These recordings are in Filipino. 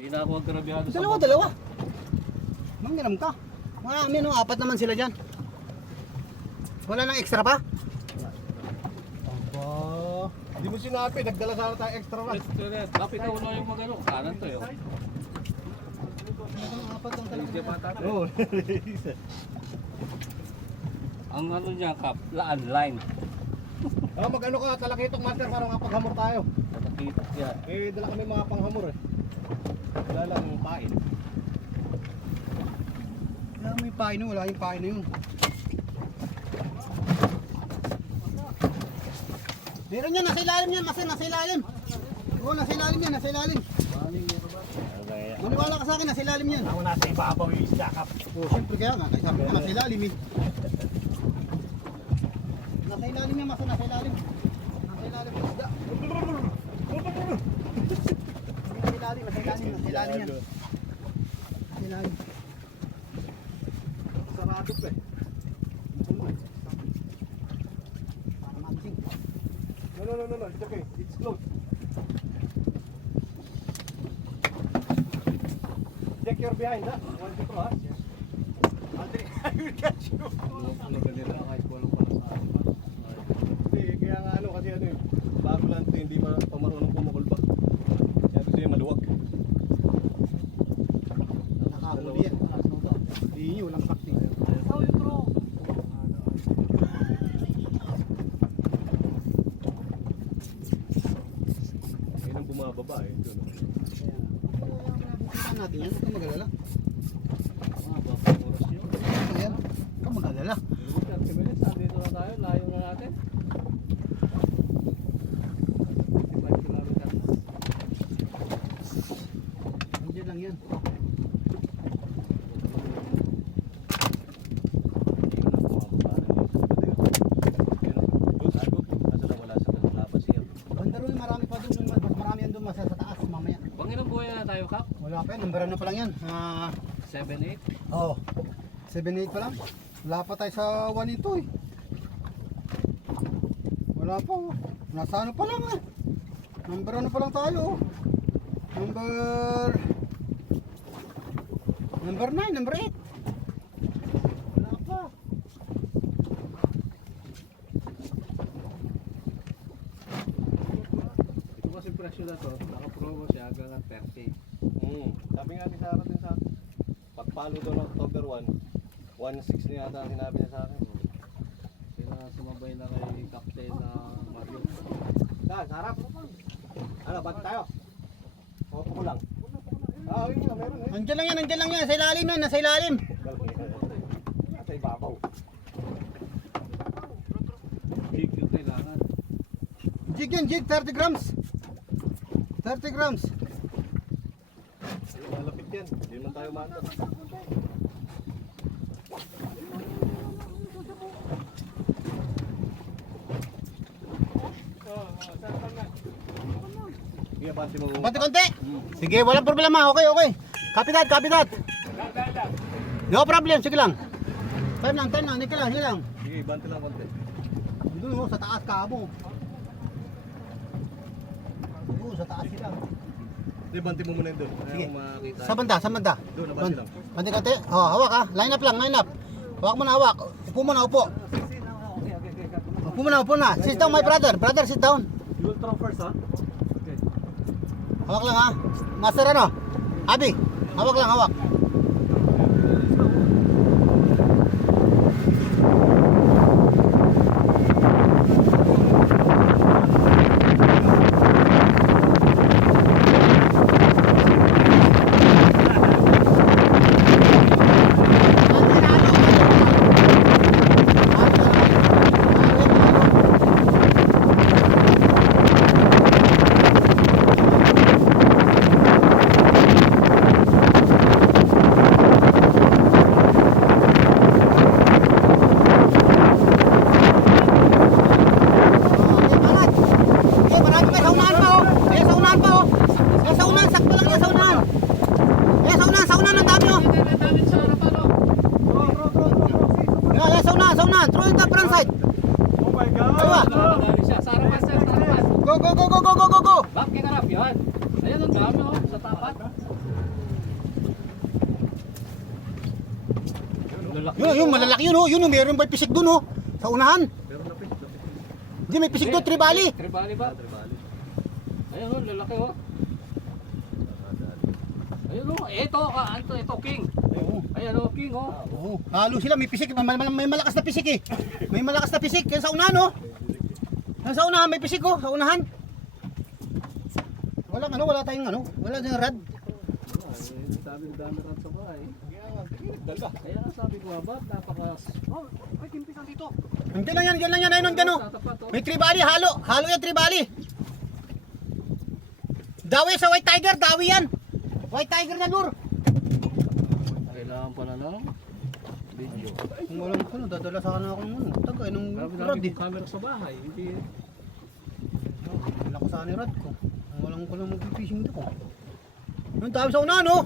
Hindi na ako magkarabihado sa Dalawa, dalawa. Manghiram ka. Marami no, apat naman sila dyan. Wala nang extra pa? Aba. Hindi mo sinabi, nagdala sana tayo extra rod. Kapit na ulo yung magano. Kanan to yun. Apat lang talaga. Hindi pa tayo. Oo. Ang ano niya, Kap, laan line. Mag-ano ka, talakitong master para makapaghamor tayo. Nakakita siya. Eh, dala kami mga panghamor eh. Wala lang pain. Wala may pain no, wala yung pain na yun. Meron yan, nasa ilalim yan, nasa ilalim. Oo, nasa ilalim yan, nasa ilalim. Maniwala ka sa akin, nasa ilalim yan. Ako nasa ibabaw yung isda kap. Oo, siyempre kaya nga, kaya sabi ko nasa ilalim eh. Nasa ilalim yan, nasa ilalim. Nasa ilalim yung isda. Nasa ilalim, nasa ilalim, nasa ilalim yan. Nasa ilalim. Sarado pa eh. Para magising. No, it's okay. It's closed. Check your behind, ha? One, two, ha? Andre, I will catch you. Naganila kahit walang pala sa akin. Hindi, kaya nga ano, kasi ano yung bago lang ito, hindi pa marunong pumukulba. Kaya ito siya maluwag. Nakahuli yan. Hindi nyo, walang sakti. Ngayon ang bumababa eh. Ito, no? Saan natin yan? Huwag kang mag-alala. Mga oras yun. Ayan, huwag kang mag-alala. 30 minutes, andito na tayo. Layo na natin. 5 kilometers. Andiyan lang yan. Bandarol, marami pa doon. Mas marami yan doon, mas sa taas mamaya. Pangilang buhay na tayo, Kap? Wala pa yan, number ano pa lang yan. 7-8. Oo. 7-8 pa lang. Wala pa tayo sa 1 ito eh. Wala pa oh. Nasa ano pa lang eh. Number ano pa lang tayo oh. Number 9, number 8. Wala pa. Ito kasi presyo na to. Naka-promo siya hanggang 30. Sabi nga ni Sarah din sa pagpalo daw ng October 1, 1.6 na yata ang sinabi niya sa akin. Sila sumabay na kay Captain na Mario. Sarap. Ano, bag tayo? Opo ko lang. Yun nga, meron eh. Andiyan lang yan. Sa ilalim yan, nasa ilalim. Sa ibabaw. Big yung kailangan. Jig yan, jig. 30 grams. 30 grams. Malapit yan. Hindi naman tayo maanap. Sige, bati mo. Bati konti. Sige, walang problema. Okay. Copy that. No problem, sige lang. Time lang. Hindi lang. Sige, bante lang konti. Doon mo, sa taas ka mo. Doon, sa taas sila. Hindi, bante mo muna yun doon. Sige. Ayaw makita. Sa banda. Doon, nabante lang. Bandi konti. Hawak ha. Line up lang. Hawak mo na, hawak. Upo mo na, upo. Upo na. Sit down, my brother. Brother, sit down. You will throw first, ha? Hawak lang ha. Master ano? Abi, hawak lang, hawak. Yun, malalaki yun, oh. Yun, oh, meron ba pisik dun, oh. Sa unahan. Pero lapit. Hindi, may pisik doon, tribali. Tribali ba? Tribali. Ayun oh, lalaki oh. Ayun oh, ito king. Ayan oh, king oh. Oo, halo sila, may pisik, may malakas na pisik eh. May malakas na pisik, yan sa unahan, oh. Yan sa unahan, may pisik, oh, sa unahan. Wala tayong wala tayong rad. Sabi ng dami rat sa bahay. Kaya nga sabi ko ba, may timpisan dito. Hindi lang yan, ayun, gano. May tribali, halo yan tribali. Dawi sa white tiger, dawi yan. White tiger na lure. Kailangan pa na lang. Video. Kung walang ko, dadala sa akin ako ng tagay ng Grabe rad namin eh. yung camera sa bahay. Hindi. Wala ko sa akin rad ko. Kung walang ko lang mag-fishing dito ko. Yung dami sa unahan, oh.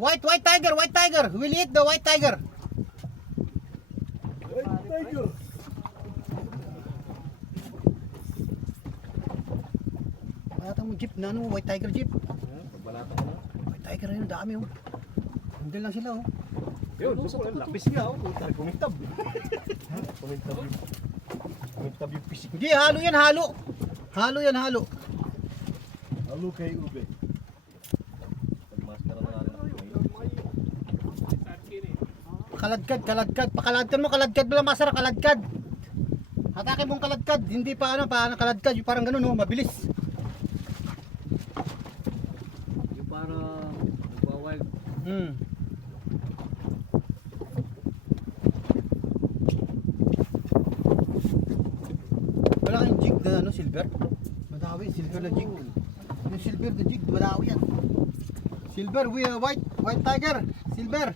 White tiger. We'll eat the white tiger. Kaya mo jeep na white tiger jeep. Pagbalatan ko na. White tiger na yun, dami, oh. Andun lang sila, oh. Yun, lapis nga oh. Kumintab. Kumintab yung pisik. Hindi, halo yan, halo. Halo yan, halo. Halo kay ube. Pagmaskara na natin. Kaladkad. Pakaladkad mo, kaladkad mo lang masarap, kaladkad. Hatakin mong kaladkad, hindi pa kaladkad, yung parang ganun, oh, mabilis. Yung parang nagwawild. Wala kayong jig na silver? Madawi, silver na jig. Yung silver na jig, madawi yan. Silver, white tiger, silver.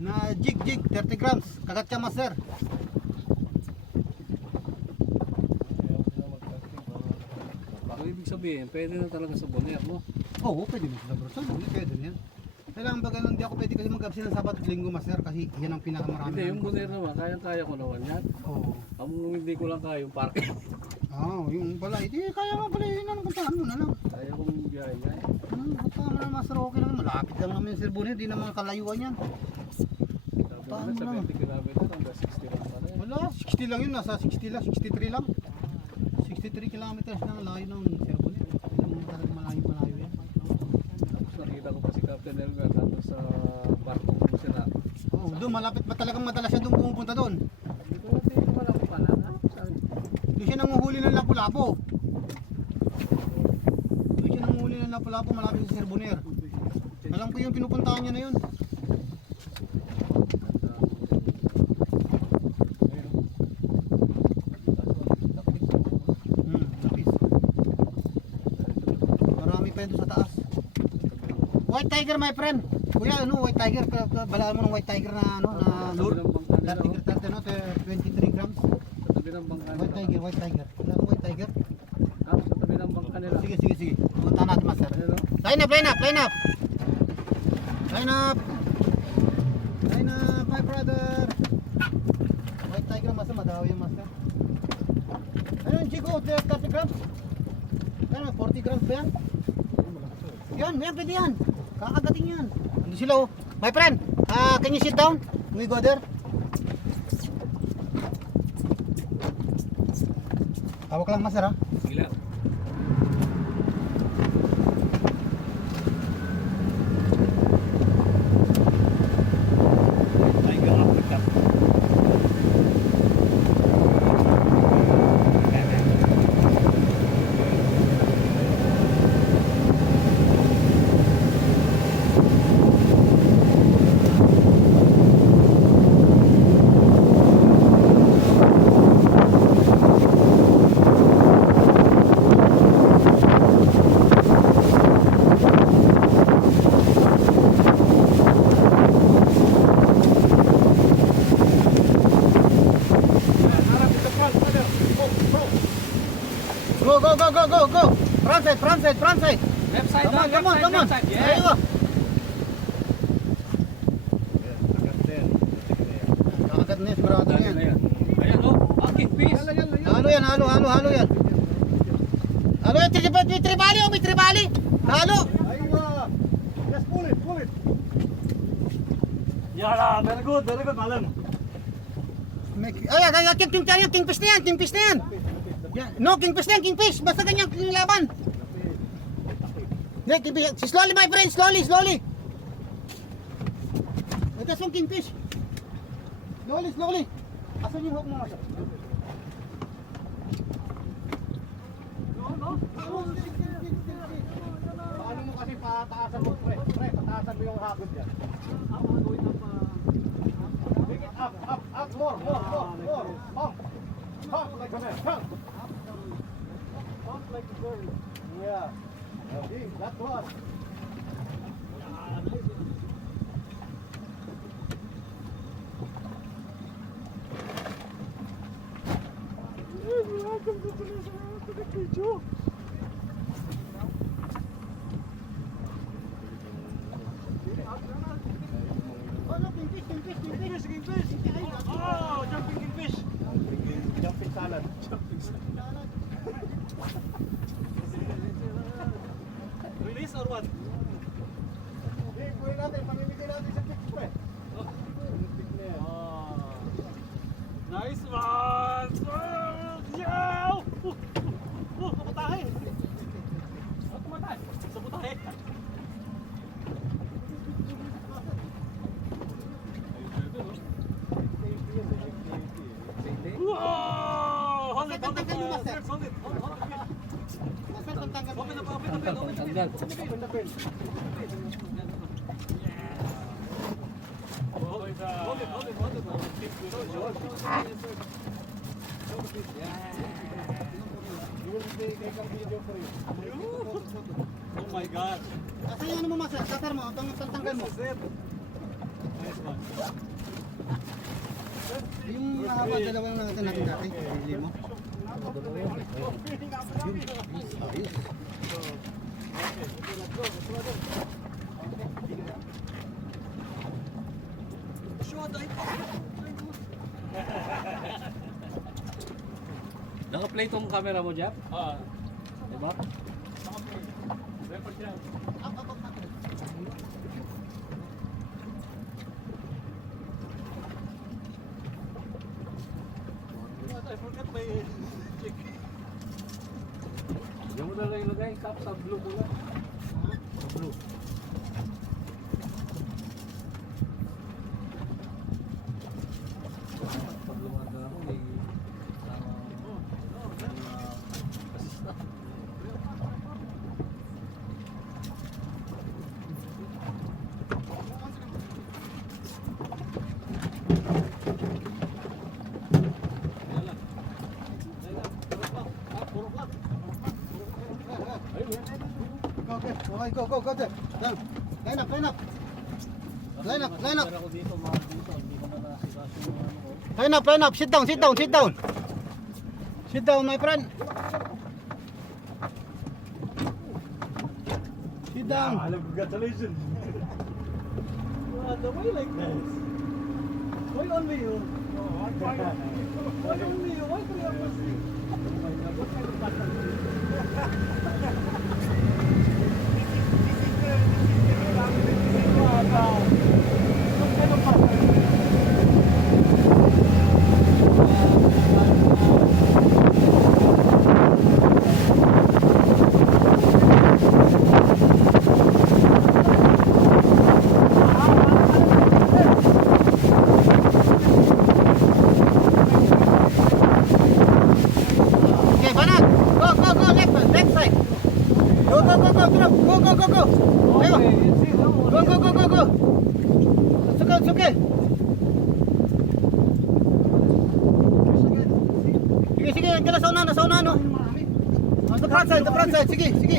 Na jig, 30 grams, kagat ka master. Ang ibig sabihin, pwede na talaga sa boner, no? Oo, pwede mo sila bro. Pwede na yan. Kailangan ba ganun, di ako pwede kasi mag-absent ng Sabat at Linggo master kasi yan ang pinakamarami. Hindi, yung boner naman, kaya ko naman yan. Oo. Ang hindi ko lang kaya yung parking. Yung pala, hindi kaya nga pala yun, puntahan mo na lang. Kaya kong biyahe yan. Puntahan mo na master, okay lang, malapit lang naman yung Sir Bonnie, di na mga kalayuan yan. Sabi nila, 70 kilometer hanggang 60 lang pala yan. Wala, 60 lang yun, nasa 60 lang, 63 lang. 63 kilometers lang layo ng Sir Bonnie. Alam mo talaga malayo yan. Tapos nakita ko pa si Captain Elgar natin sa barko kung sila. Oo, doon malapit ba talagang madalas siya doon pumupunta doon. Hindi ko natin wala ko pala. Doon siya nanguhuli ng lapu-lapu. Doon siya nanguhuli ng lapu-lapu malapit sa Sir Bonnie. Alam ko yung pinupuntahan niya na yun. Lapis. Marami pa yun doon sa taas. White tiger my friend. Kuya, white tiger, balaan mo ng white tiger na lure. 23 grams. Sa tabi ng bangka nila. White tiger. Wala kang white tiger. Tapos sa tabi ng bangka nila. Sige. Punta natin master. Ano, no? Line up, my brother. White tiger master, madawi yung master. Ayun, Chico, 30 grams. Ayun, 40 grams ba yan? Yan, pwede yan. Kakagating yan. Ando sila, oh. My friend, can you sit down? We go there. Hawak lang master, ha? Sige lang. Tiger uppercut. Go. Front side. Left side, Come on. left side. There Yeah. you go. Kakagat na yan, sigurado na yan. Ayan, oh. Aking fish. Halo yan. Halo yan, may tribali. Halo. Just pull it. Yala, very good, malam. Ay, kingfish na yan, kingfish na yan. Yan. No, kingfish na yan, kingfish. Basta ganyan yung laban. Hindi, kingfish. Slowly my friend, slowly. Ito yung kingfish. Slowly. Asan yung hook mo masya? Paano mo kasi pataasan mo, pre? Pre, pataasan mo yung hagod yan. Make it up, more. Pump like a man, pump. Pump like a bird. Yeah. Okay, that one. Oh, no, kingfish. Oh, jumping fish. Jumping salad. Release or what? Hey, kuhin natin, pamimigay natin sa tips, pre. Nice one! Yow! Kaputahe! Kumatay! Sa putahe! Wow! Hold it! Hold it. Nasaan ang tanggal mo? Open the pen! Hold it! You will take a video for you. Oh my God! Asan yung ano mo masya? Tatar mo, tanggal mo. Nice one! Yung mahaba, dalawa lang natin dati. Hindi mo. Naka-play tong camera mo, Jeff? Diba? Record yan. I forgot my check. Diyan mo na lang ilagay, tap sa blue mo lang. Sa blue. Pag lumaga ako, may assistant. Okay, go. Down. Line up. Ako dito, mahal dito. Hindi ko na nakasikaso yung ano ko. Line up. Sit down. Sit down, my friend. Sit down. Congratulations. Why like this? Why only you? Why only you? Why three of us? Oh my God, what kind of battle? Okay, Banat. Go, left side. Go. Ayo. Go. It's okay. Sige, nandiyan na sa unahan, no? On the front side, sige. Sige,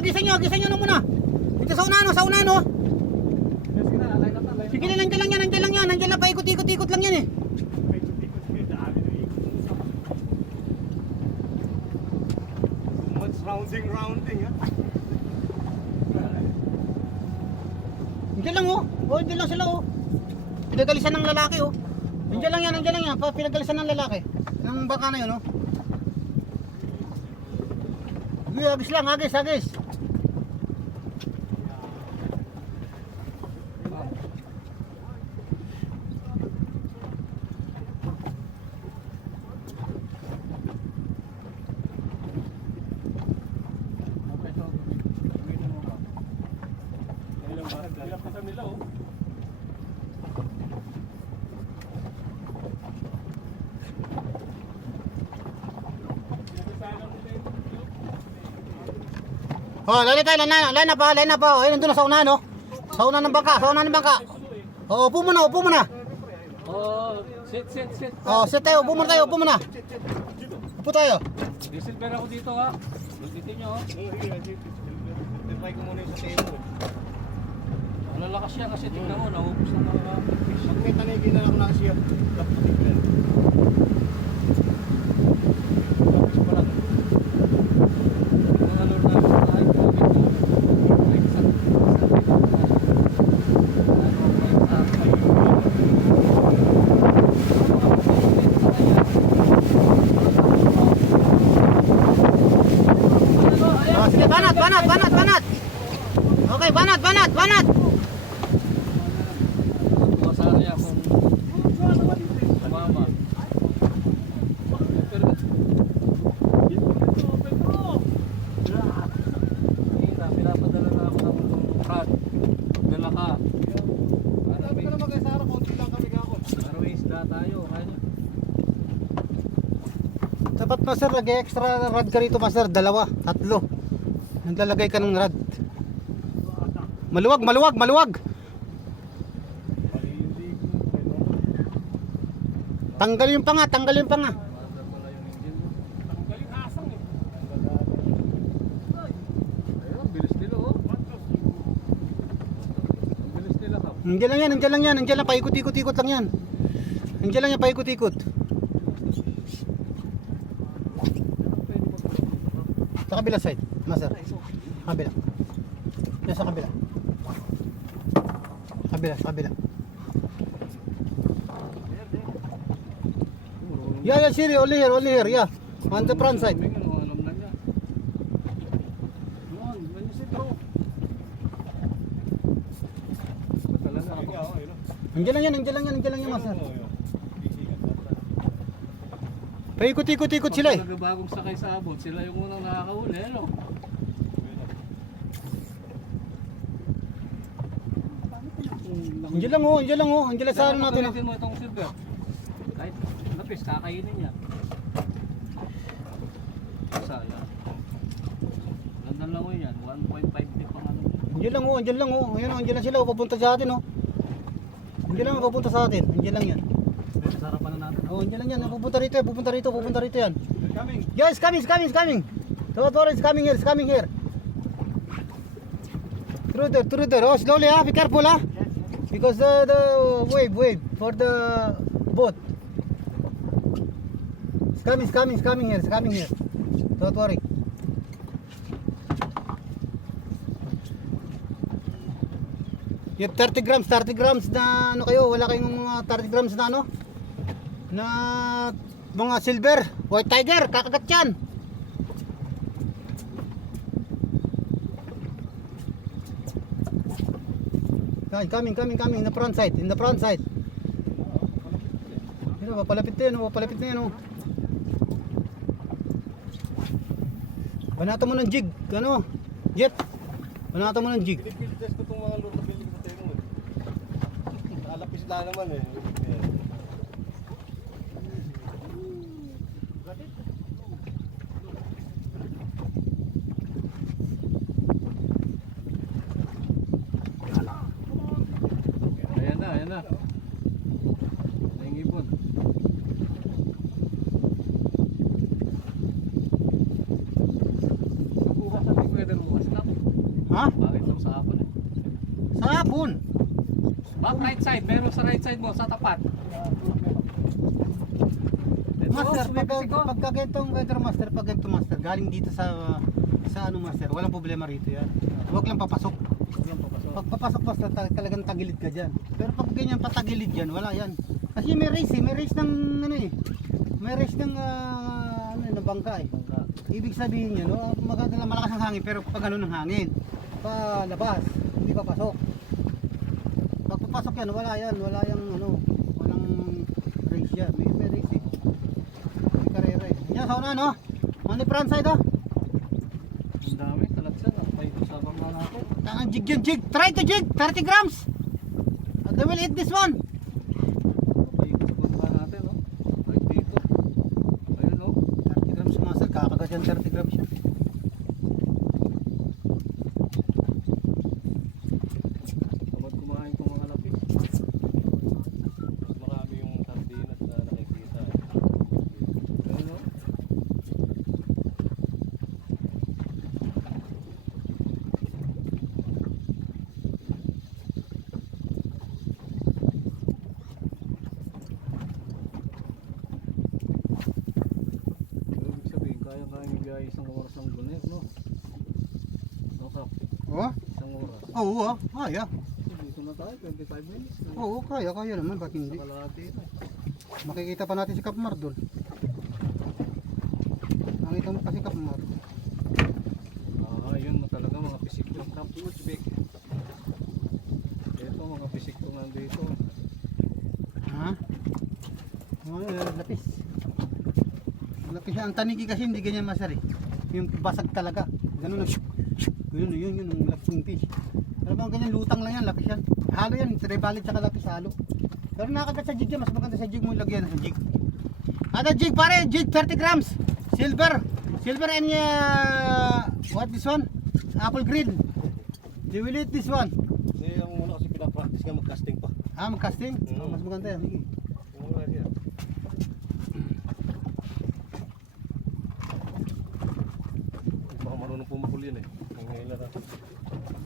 gising nyo na muna. Dito sa unahan, no? Sige, nandiyan lang yan. Nandiyan lang, paikot-ikot lang yan, eh. Rounding, ha? Nandiyan lang, oh. Nandiyan lang sila, oh. Pinagalisan ng lalaki, oh. Nandiyan lang yan. Pinagalisan ng lalaki. Ng baka na yun, oh. Agis lang, agis. nila oh. Oh, lali tayo, line up pa. Ayun, nandun na sa una, no? Sa una ng bangka. Oh, upo muna. Oh, sit. Oh, sit tayo, upo muna. Upo tayo. Disilver ako dito ha. Lugitin nyo oh. Try ko muna yung sa table. Malalakas siya kasi tingnan mo, naubos na mga fish. Pag may tanigi na lang na siya. Tapos pa lang. Mga lord namin sa tayo, grabe ko. Like sa Oh, sige, banat. Okay, banat. sana niya kung mama. Pero pinapadala na ako ng rod. Dala ka. Sabi ko naman kay Sarah, konti lang kami ako. Para may isda tayo. Kaya niya. Dapat master, nag-extra rad ka rito master, 2, 3. Naglalagay ka ng rad. Maluwag. Tanggal yung panga. Maandar mo na yung engine mo. Galing asang eh. Ayun, bilis nila oh. Ang bilis nila ka. Nandiyan lang, paikot-ikot lang yan. Nandiyan lang yan, paikot-ikot. Sa kabila side, master. Kabila. Yan sa kabila. Kabila. Yeah, Siri, only here, yeah. On the front side. Alam na niya. Yun, ganyan si bro. Talaga ako. Nandiyan lang yan, master. Paikot-ikot sila eh. Pag bagong sakay sa abot, sila yung unang nakakahuli, ano? Nandiyan lang oh. Nandiyan lang sa ano natin. Gamitin mo itong silver. Kahit lapis, kakainin niya. Sayang. Ganda lang mo yan, 1.5 feet pang ano. Nandiyan lang oh. Nandiyan lang sila, papunta sa atin oh. Nandiyan lang papunta sa atin. Nandiyan lang yan. Sarapan na natin. Oh, nandiyan lang yan. Pupunta rito yan. Coming. Guys, coming. Don't worry, it's coming here. Through there. Oh, slowly, be careful, because the wave for the boat. It's coming here. Don't worry. You have 30 grams na ano kayo, wala kayong mga 30 grams na ano? Na mga silver, white tiger, kakagat yan. Coming, in the front side. Papalapit na yan, oh. Banata mo ng jig, Jeff. Banata mo ng jig. Pinipilites ko itong mga lord na bili ko sa table. Alapis na naman eh. Ayan na. Nangipon. Bukas sa big weather bukas lang. Ha? Bakit lang sa hapon eh. Sa hapon. Back right side, meron sa right side mo, sa tapat. Master, pagka ganitong weather master, galing dito sa ano master, walang problema rito yan. Huwag lang papasok. Pag papasok master, talagang tagilid ka dyan. Pero pag ganyan patagilid yan, wala yan. Kasi may race ng ano eh. May race ng ng bangka eh. Ibig sabihin niya, no, maganda malakas ang hangin, pero pag ano ng hangin, palabas, hindi papasok. Pag papasok yan, wala yung ano, walang race yan. May race eh. May karera eh. Yan, sa una, no? On the front side, oh. Ang dami, talagsan. Ang paito sa bangka natin. Jig. Try to jig, 30 grams. They will eat this one. Papaikot sa bangka natin, no? Right dito. Ayun, no? 30 grams master, kakagat yan 30 grams yan. Tamad kumain kong mga lapis. Mas marami yung sardinas na nakikita. Ayun, no? Ibig sabihin, kaya-kaya yung biyahe isang oras ng gunet, no? No, Kap? Oh? Isang oras. Oo, kaya. Dito na tayo, 25 minutes. Oo, kaya naman, ba't hindi? Sa kalahati na. Makikita pa natin si Kapmar doon. Nakita mo pa si Kapmar. Yun na talaga mga pisikto. Tapos big. Ito mga pisikto nandito. Ha? Oh, lapis. Lapis ang tanigi kasi hindi ganyan masari. Yung basag talaga. Ganun na. Yun yung lapis ng fish. Alam mo, ganyan lutang lang yan, lapis yan. Halo yan, tribalit tsaka lapis halo. Pero nakagat sa jig yan, mas maganda sa jig mo lagyan sa jig. Ada jig pare, jig 30 grams. Silver. Silver and what this one? Apple green. They will eat this one. Kasi yung muna kasi pinapractice nga mag-casting pa. Ah, mag-casting? Mm. Oh, mas maganda yan. Sige. Yung muna siya. Baka marunong pumahuli yan eh. Ang ngayon na.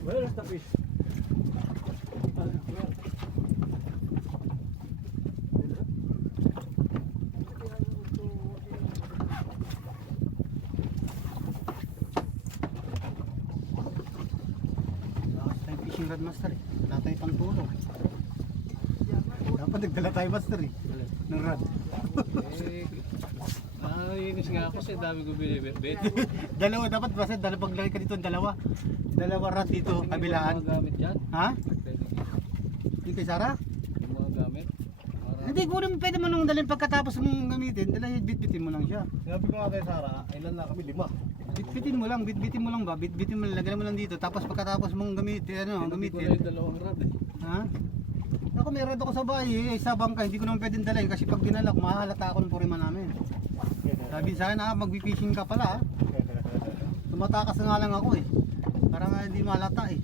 Where is the fish? Lakas tayo fishing rod master eh. Wala tayo pang tulong. Dapat nagdala tayo master eh. Ng rod. Inis nga ako kasi dami ko binibit. Dalawa dapat basta paglagay ka dito dalawa. Dalawa rod dito kabilaan. Mga gamit dyan. Ha? Pwede. Yung kay Sarah? Yung mga gamit. Hindi ko rin pwede mo nung dalhin pagkatapos mong gamitin. Dala bitbitin mo lang siya. Sinabi ko nga kay Sarah, ilan na kami? 5. Bitbitin mo lang ba? Bitbitin mo lang, lagyan mo lang dito. Tapos pagkatapos mong gamitin, Hindi ko na gamitin. yung dalawang rad eh. Ha? Ako may rod ako sa bahay eh, sa bangka, hindi ko naman pwedeng dalhin kasi pag dinala ko, mahalata ako ng purima namin. Sabi sa akin, mag-fishing ka pala. Tumatakas na nga lang ako eh. Para nga hindi malata eh.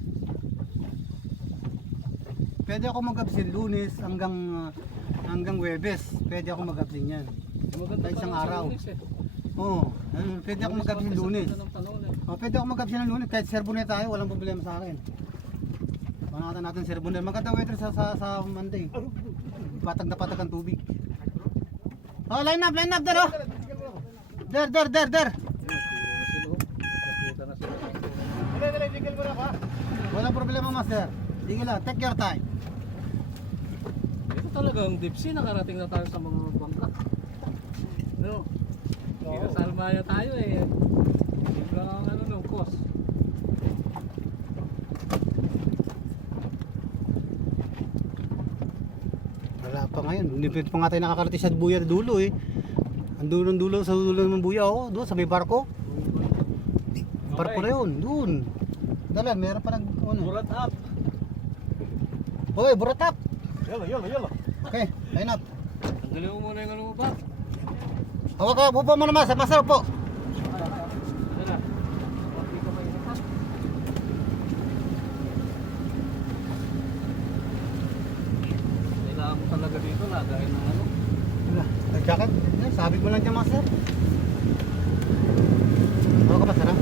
Pwede ako mag-absent Lunes hanggang Webes. Pwede ako mag-absent yan. Maganda Sa isang pa araw. Lunes eh. Oo, pwede ako mag-absent Lunes. Ganda ng panahon eh. Oh, pwede ako mag-absent ng Lunes. Kahit serbonet tayo, walang problema sa akin. Panakatan natin serbonet. Maganda weather sa Monday. Patag na patag ang tubig. Oh, line up there oh. Der. Nakita na sila. Dali, jiggle mo na ka. Walang problema master. Sige lang, take your time. Ito talagang deep sea, nakarating na tayo sa mga bangka. No? Kinasalmaya tayo eh. Hindi lang ang ano nung cost. Wala pa ngayon. Hindi pa nga tayo nakakarating sa buya dulo eh. Ang dulo sa dulo ng buya oh, doon sa may barko. Barko na yun, doon. Dalan, meron pa nag ano. Burat up! Hoy, buratap. Yala! Okay, line up. Tanggalin mo muna yung ano mo ba? Hawak ka, upo mo naman, masarap po. Ano na? Hindi ka mainit ha? Kailangan mo talaga dito, lagayin ng ano. Nag-jacket? Sabit mo lang dyan, master. Hawak ka, masarap.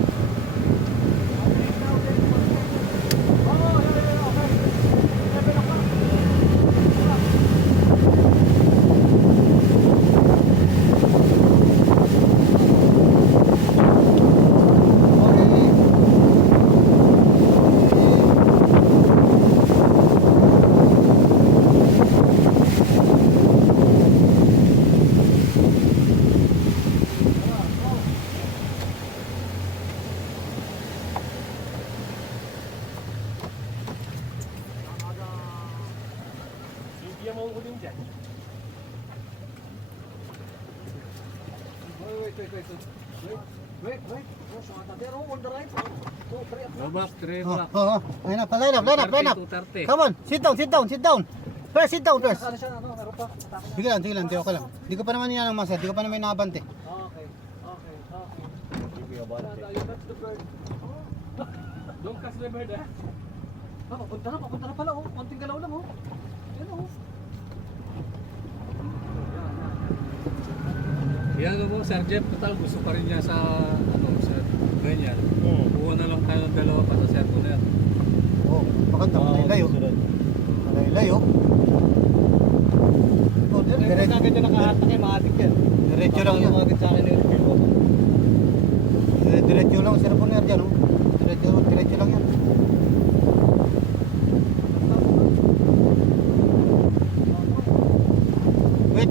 Bibigyan mo ko din dyan. Wait. Oh, so there on the right. Oh, three o'clock. Robak, 3 Oh, o'clock. oh, oh. Line up. 2:30. Come on, sit down. First, sit down first. Ano siya, ano, meron pa. Atake na. Sige lang, di okay lang. Di ko pa naman yan ang masa, di ko pa naman nabante. Okay. Wala tayo, that's the bird. Don't catch the bird eh. Papunta na pala, oh. Konting galaw lang, oh. Yan, oh. Yan mo, Sir Jeff, total gusto pa rin niya sa ganyan. Buo na lang kayo ng dalawa pa sa circular. Oh, maganda, malaylay oh. Malaylay oh. Oh, diretso Agad yung nakahatak eh, maatik yan. diretso lang yan. Agad sa akin yung Diretso lang sir Boner dyan oh. Diretso lang yan. Wait.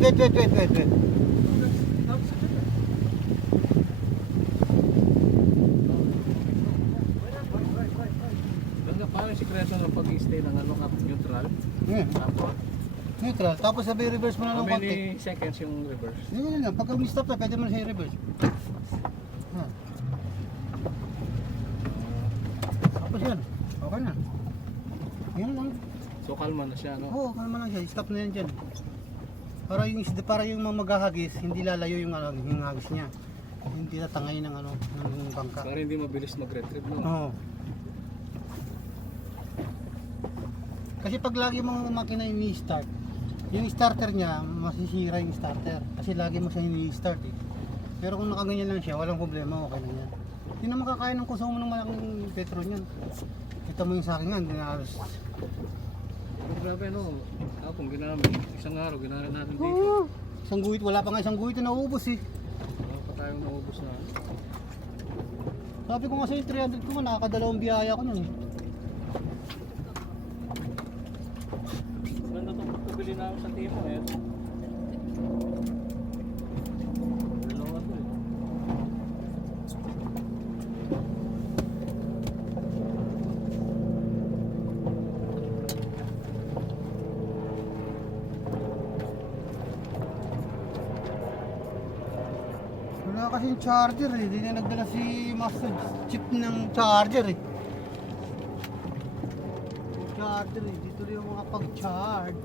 Ganda pa yung sikreto ng pag-stay ng ano, neutral. Tapos, Neutral, tapos sabi reverse mo na how ng konti. many seconds yung reverse? Yun lang, pagka stop na, pwede mo na siya i-reverse. Tapos yan, okay na. Yan lang. So kalma na siya, no? Oo, kalma lang siya, stop na yan dyan. Para yung mga maghahagis, hindi lalayo yung, yung hagis niya. Hindi tatangay ng ng bangka. Para hindi mabilis mag-retrieve, no? Oo. Kasi pag lagi mong makina ini-start, yung starter niya, masisira yung starter. Kasi lagi mo siya ini-start eh. Pero kung nakaganyan lang siya, walang problema, okay lang yan. Hindi na makakain ng konsumo ng malaking petrol niyan. Kita mo yung sa akin nga, hindi na halos. Pero grabe, no? Kung ginamit, isang araw, ginamit natin dito. Oo. Isang guhit, wala pa nga isang guhit na nauubos eh. Wala pa tayong naubos na. Sabi ko nga sa'yo, 300 ko nga, nakakadalawang biyaya ko nun. Ganda itong pagkabili namin sa Timo, eh. Dalawa to, eh. Wala kasing charger eh, hindi na nagdala si Master Chip ng charger eh. Charger eh, dito rin yung mga pag-charge.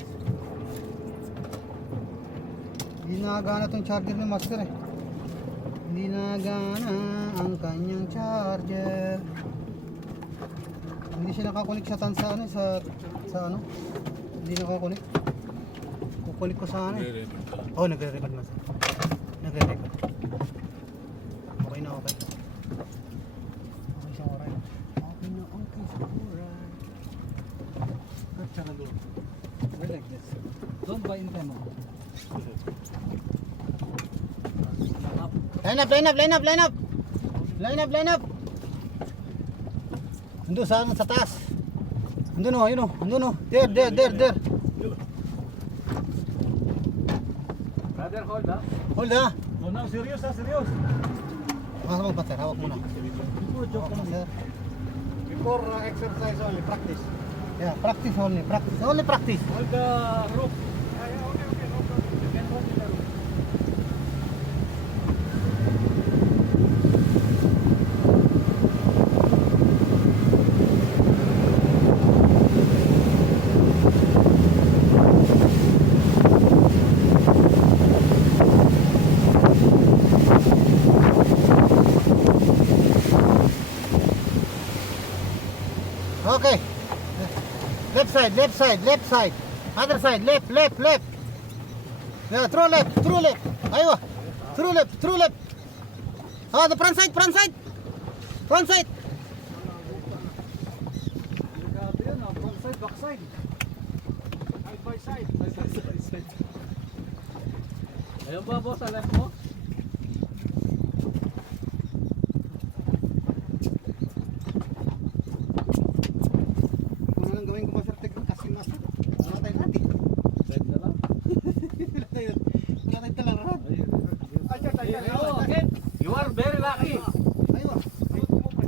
Hindi nagana tong charger ni Master eh. Hindi nagana ang kanyang charger. Hindi siya nakakunik sa tansa ano, sa ano. Hindi nakakunik. Kukunik ko sa ano eh. Oh, nagre-record Master. Nagre-record. Okay na, okay. Okay sa oray. Okay na, okay sa oray. At saka doon. We're like this. Don't buy in demo. Line up. Andun sa taas. Andun o, ayun o. Andun o. There. Brother, hold, ha? Hold ha. Oh no, serious ha, serious. Hawak mo pa sir, hawak mo na. Before joke Hawak mo sir. Before exercise only, practice. Yeah, practice only. Only practice. Hold the rope. Yeah, okay, no problem. You can hold the rope. Okay. Left side. Other side, left. Yeah, through left. Aywa. Through left. Oh, the front side. Grabe yan, front side, back side. Side by side. Ayun ba, boss, sa left mo? Kung ano lang gawin ko Master Technique kasi Master. Wala tayong hati. Side na lang. Wala tayong talarad. Oh, again, you are very lucky. Aywa. Oh, dalawa pa, eh.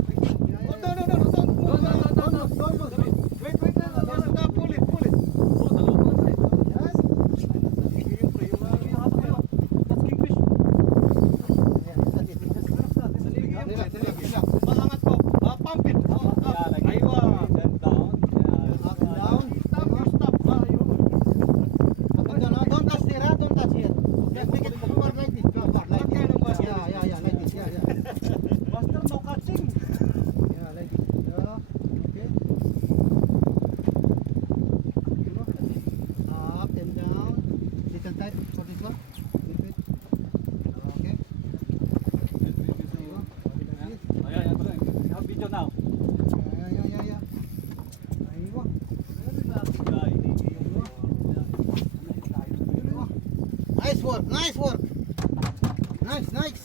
work. Nice work. Nice, nice.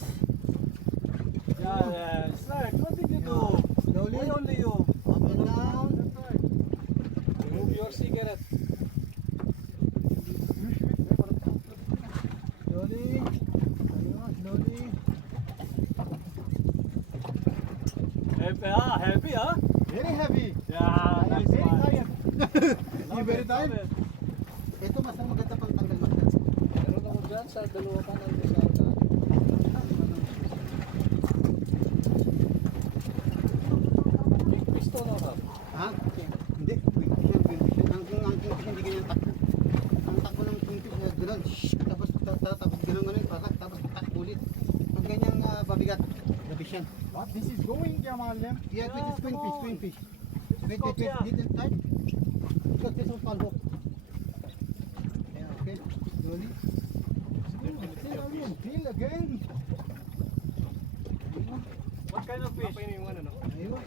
Yeah, start. What did you do? Slowly. Why only you? Up and down. Remove your cigarette. Slowly. Ayun, slowly. Heavy, huh? Very heavy. Yeah, nice Very one. tired. Love You very it, love tired? it. Ito mas ang maganda pang tanggal master. Meron ako dyan sa dalawa pa ng sa Big piston ako. Ha? Hindi. Quinfish. Ang quinfish hindi ganyan takbo. Ang takbo ng quinfish gano'n. Tapos tapos gano'n gano'n para tapos takbo ulit. Pag ganyang babigat. Babish yan. What? This is going, ya معلم. Yeah, Yeah, this is come on. quinfish. Wait, Stop, yeah. little tight. Because this one hook. Yeah, okay. Slowly. Drill again. What kind of fish? Ayun.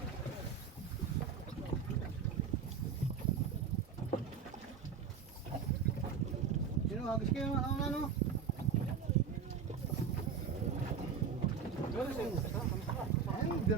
Sino, hagis kayo ang ano? Where is it? And,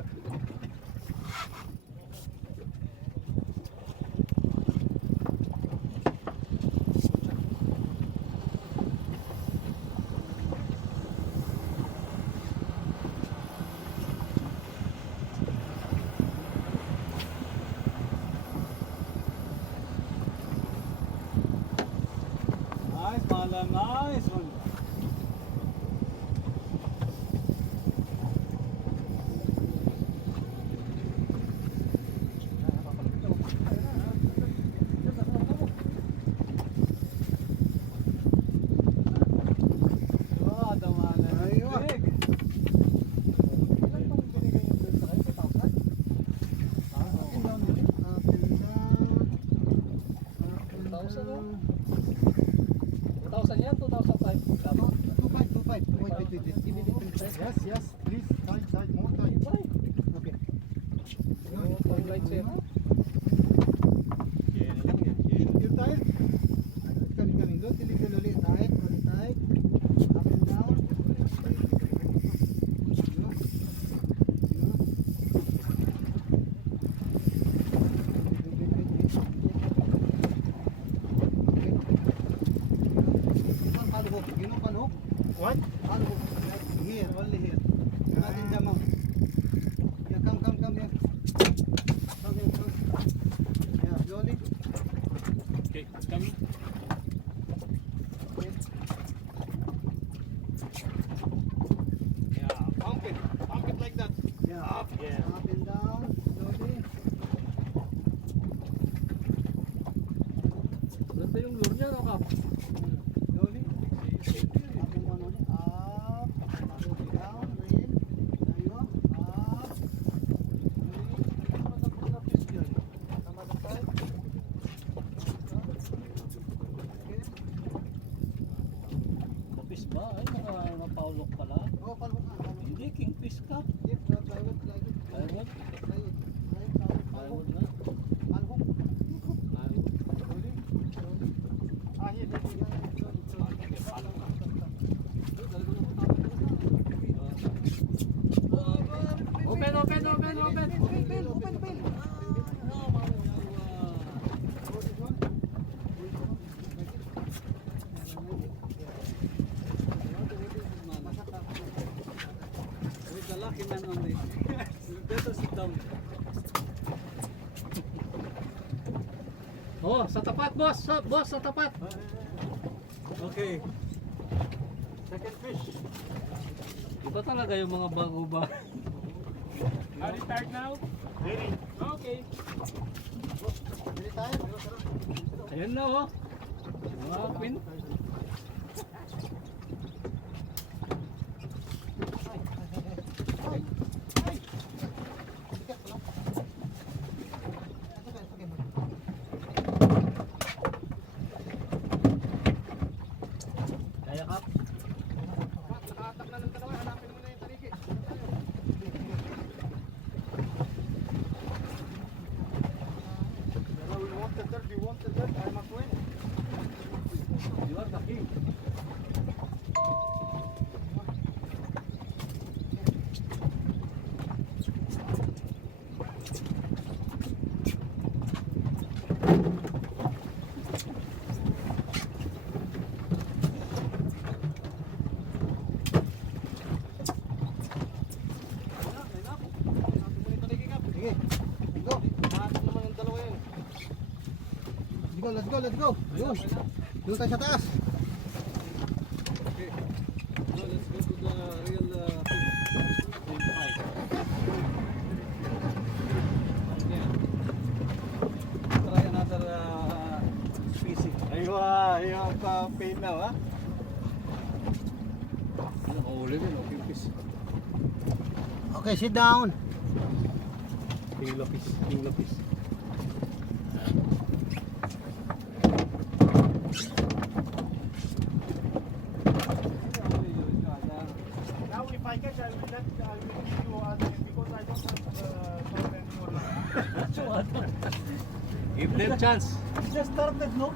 Nice, Malam. Nice one. Oh, the Malam. Ayun. Big. up and down ulit. Up and down. Up and 1,000, oh. down. 2,000 yan, 2,005. Tama. 25. Wait. Give me the 25. Yes, yes. Please, tight, more tight. Okay. Yung lights yan. You're tired? Coming. Go till you feel a little tight. Tight. Up and down. What? Here, only here. Not in the mouth. Yeah, come here. Come here. Yeah, slowly. Okay, it's coming. Pump it like that. Yeah. Up, yeah. Up and down, slowly. Ganda yung lure niya, no, Kap? Slowly. Up and down only. Up. Down, in. Tayo. Up. Kapis ba? Ay, nakapaulok pala. Oh, palhok na. Hindi, kingfish ka. Yes, plywood. Plywood? Plywood na. Palhok. Plywood. Slowly. Ah, here. Open! With the lucky man only. You better sit down. Oh, sa tapat, boss! Boss, sa tapat! Okay. Second fish. Iba talaga yung mga bago ba? Are you tired now? Ready. Okay. Ready tayo? Ayan na, oh. Mga pin. Kaya, Kap? Nakatak na ng dalawa. Hanapin mo na yung taliki. We want the dirt, I must win. You are the king. Sige. Go. Nakakot naman yung dalawa yun. Let's go, let's go. Yun. Doon tayo sa taas. Okay. Now let's go to the real fight. Okay. Try another species. Aywa, you have pain now, ha? Nakahuli din, okay, fish. Okay, sit down. King Lopez, King Lopez. Now if I catch, I will give you other because I don't have problem anymore. Give them chance. Just started, no?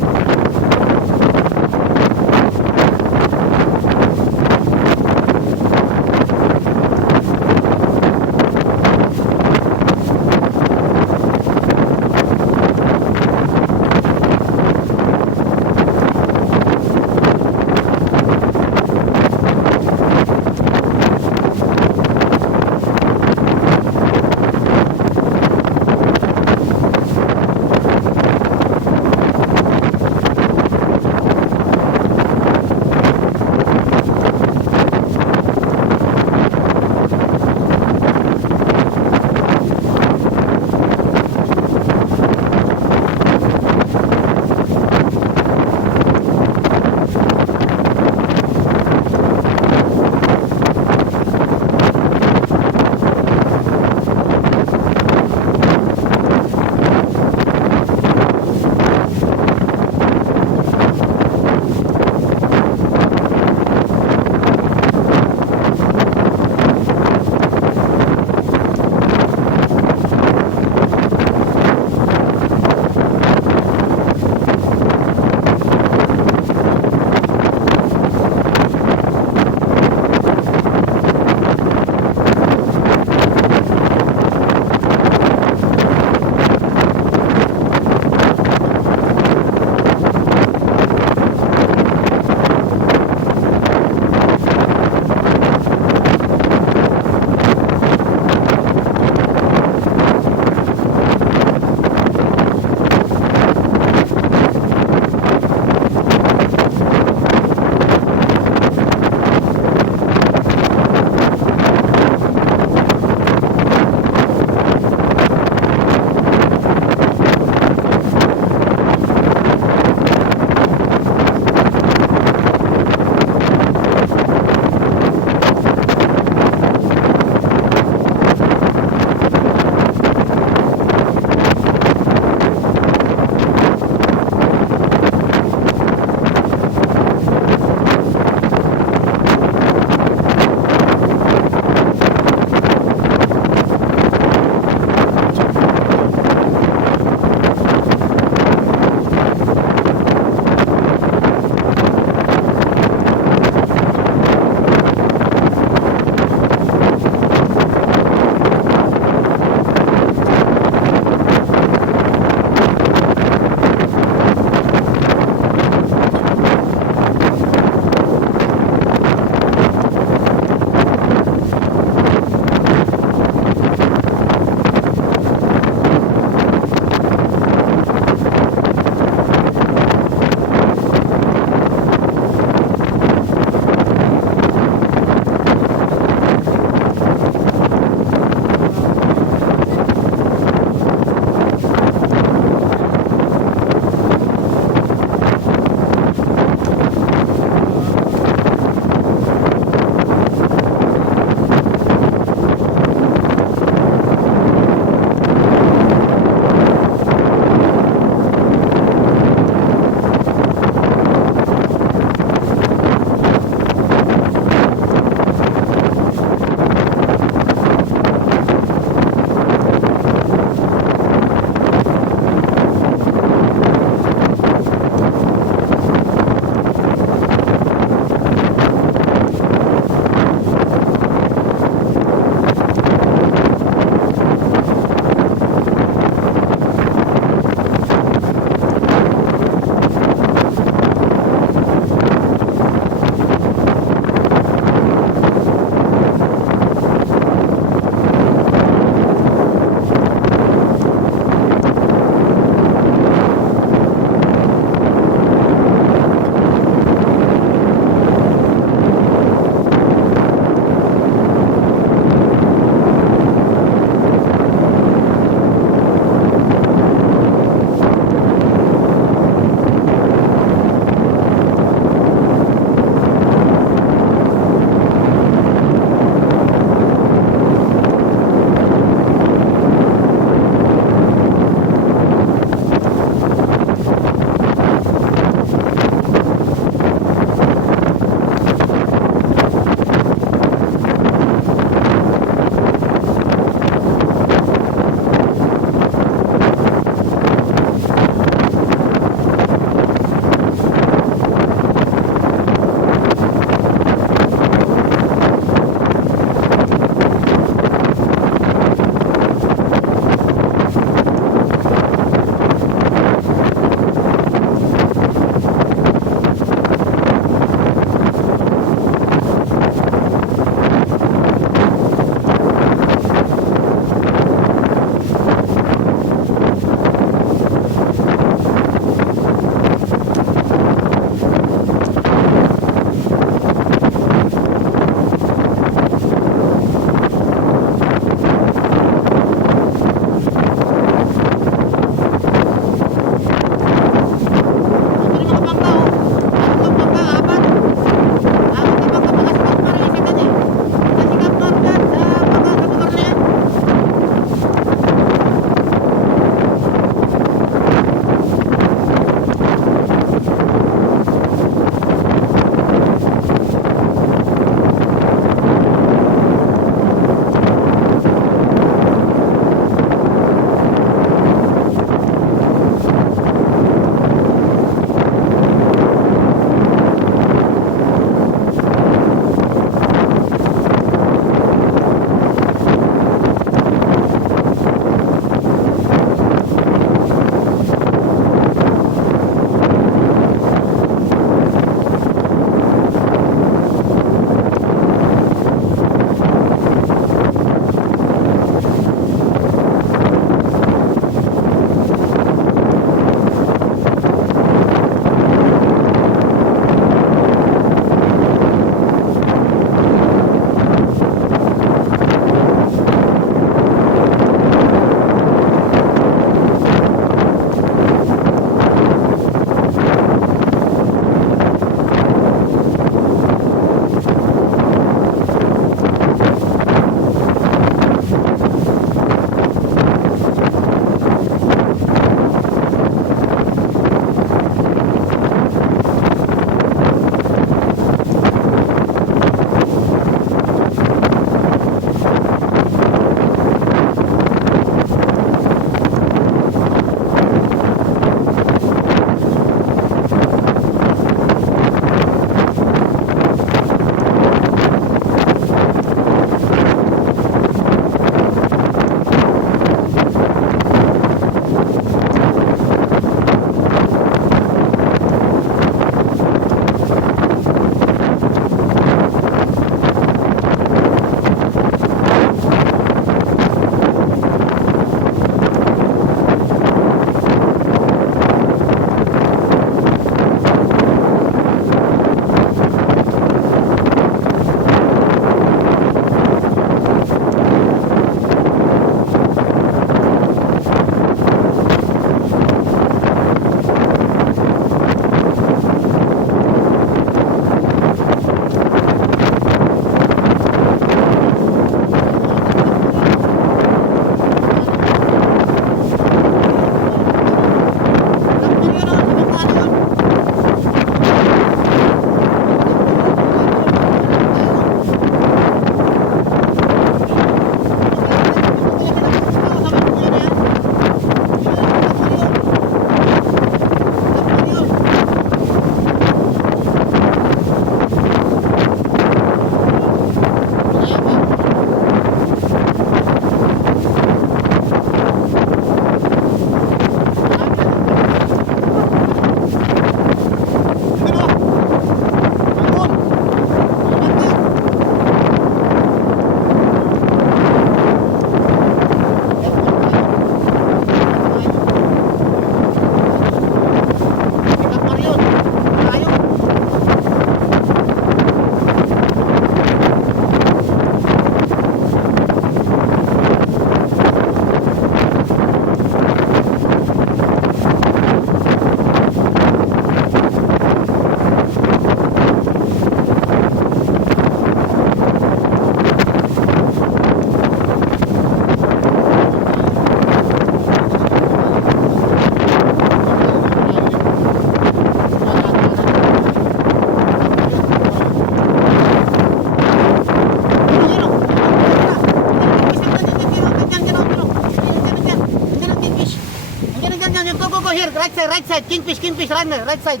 go here. Right side. Kingfish, runner. Right side.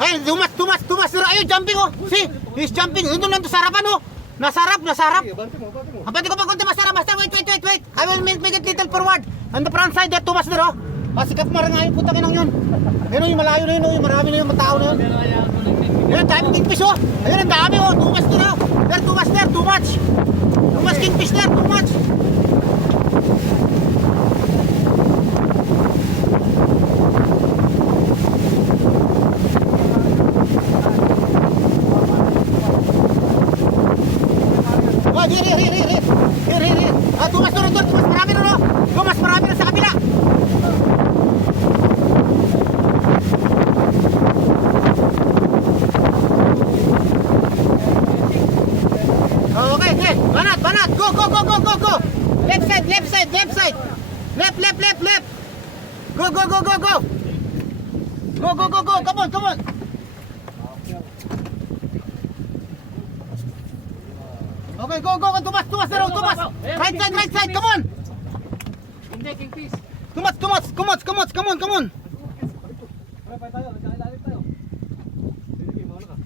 Ayun, tumas. Ayun, jumping oh. See, he's jumping. Yun lang to sa harapan oh. Nasa harap. Bante mo. Abante ko pa konti mas harap. Basta, wait. I will make it little forward. On the front side, there, tumas na oh. Sikap marangay, putang inang yun. Ayun yung malayo na yun, yung marami na yung matao na yun. Pero kaya ako ng Ayun, ang dami kingfish oh. Ayun, ang dami oh. Tumas na oh. There, tumas there, too much. Tumas kingfish there, too much. Oh, here. Ah, tumas na rin doon, tumas marami na no. Tumas marami na sa kabila. Oh, okay. Banat. Go. Left side. Left. Go. Go. Come on. Okay, go. Tumas na raw, tumas. Right side. Come on. Hindi, kingfish. Tumas. Come on. Pare tayo, nagkailalim tayo. Sige, mauna ka.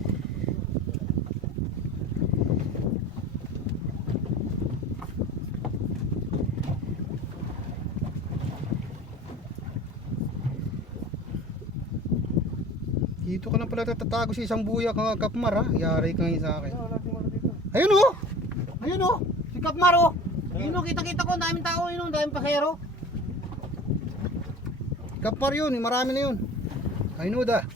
Dito ka lang pala tatago sa isang buya kang kapmar ha. Yari ka ngayon sa akin. Wala natin dito. Ayun oh. Si kapmar oh. Yun oh, kita ko, ang daming tao yun oh, ang daming pasahero. Kapmar yun, marami na yun. I know that.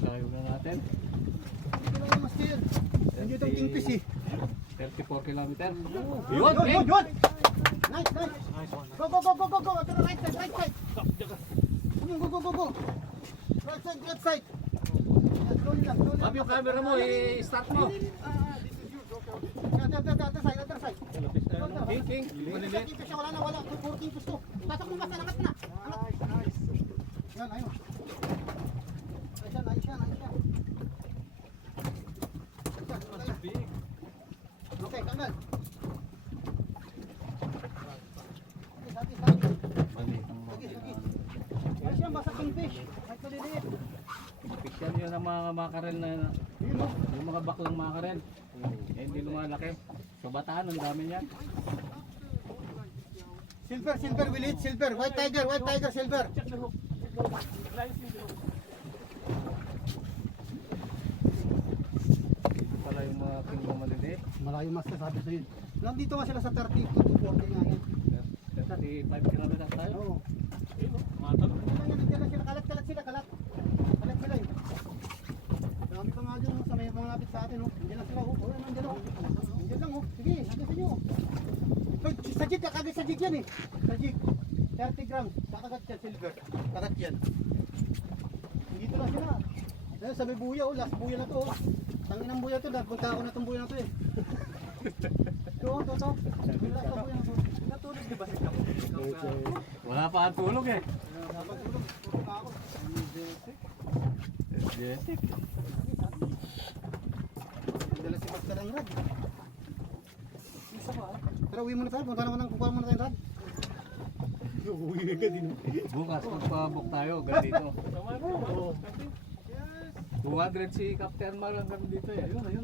Layo na natin. Hindi lang mas yun. Nandito ang kingfish eh. 34 kilometer. Yun. Nice. Go. To the right side. Come on, go. Right side. Yeah, slowly lang. Sabi yung camera mo, i-start mo. Other side. King. Maliliit. Kingfish siya, wala. Puro kingfish to. Pasok mo mas, angat na. Nice. Yan, ayun. Nice yan. Okay, kanan. Ayos yan, basta kingfish. Kahit maliliit. Picture yun ang mga makarel na, yung mga baklang makarel. Hindi lumalaki. Sa Bataan, ang dami yan. Silver, will eat silver. White tiger, silver. Ito pala yung mga king na maliliit. Malayo mas sabi sa'yo. Nandito nga sila sa 30 to 40 nga yan. Kasi di 5 kilometers tayo. Oo. Nandiyan na sila, kalat sila. Kalat sila eh. Dami pa nga dyan sa may mga lapit sa atin oh. Nandiyan na sila oh. Nandiyan lang oh. Sige, nandiyan sa inyo oh. Sa jig, kakagat sa jig yan eh. Sa jig. 30 grams. Kakagat yan, silver. Kagat yan. Dito na sila. Ayun, sa may buya oh. Last buya na to oh. Tangin ang buya to. Punta ako na itong buya na to eh. Ito. Last na buya na to. Natulog di ba si Kapo? Wala pa ang tulog eh. Dapat tulog. Tulog ako. Energetic. Dala si Master ang rad. Tara, uwi muna tayo. Punta naman kukuha muna tayo rad. Uwi ka din. Bukas magpabook tayo ganito. 200 si Captain Mar hanggang dito eh. Ayun. Ano?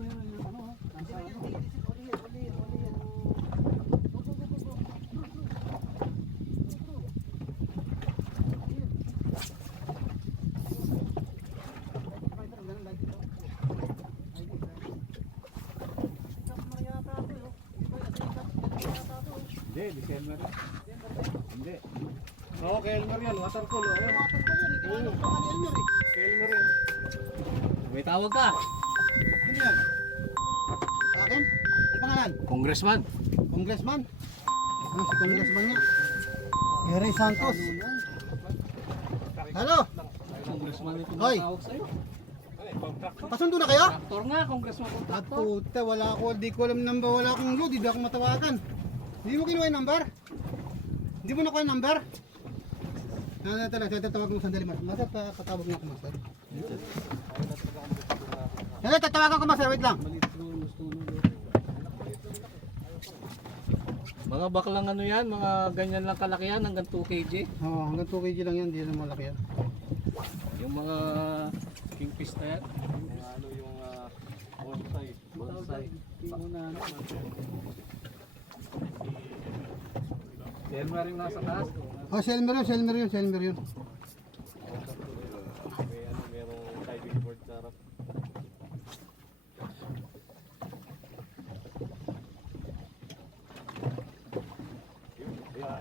Hindi, December. Hindi. Oo, kay Elmer yan. Water cool. Ayun. Kay Elmer yan. May tawag ka. Sino yan? Akin? Ang pangalan? Congressman. Congressman? Ano si Congressman niya? Gary Santos. Hello? Congressman ito Hoy. tawag sa'yo. Pasundo na kayo? Traktor nga, congressman kong At traktor. puta, wala ako, di ko alam number, wala akong load, hindi ako matawagan. Hindi mo kinuha yung number? Hindi mo nakuha yung number? Tatawag mo sandali, Master, tatawag mo ako, Master. Tatawagan ko, Master, wait lang. Mga baklang ano yan, mga ganyan lang kalaki yan, hanggang 2 kg. Oo, hanggang 2 kg lang yan, hindi na malaki yan. Yung mga kingfish na yan. Yung ano yung bonsai. Bonsai. Una ano. Selma rin nasa taas. Oh, Selmer yun, Selmer yun, Selmer yun. May ano, merong diving board sa harap.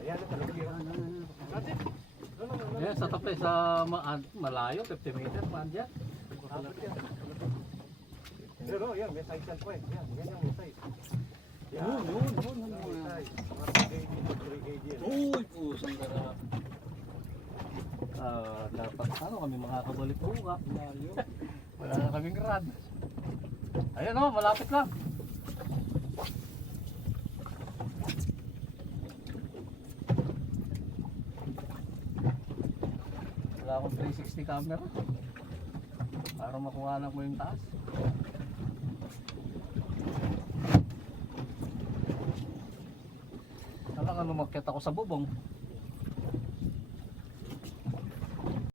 Yan na talaga yun. That's it. Yan, sa tabi, sa malayo, 50 meters, man dyan. Pero yan, may size yan po eh. Yan, ganyan may size. Yan, Yun. may size. Mga 2 kg to 3 kg. Uy, pusang garap. Dapat ano kami makakabalik buka. Wala na kaming rad. Ayan o, malapit lang. Wala akong 360 camera. Para makuha mo yung taas. Talaga lumakyat ako sa bubong.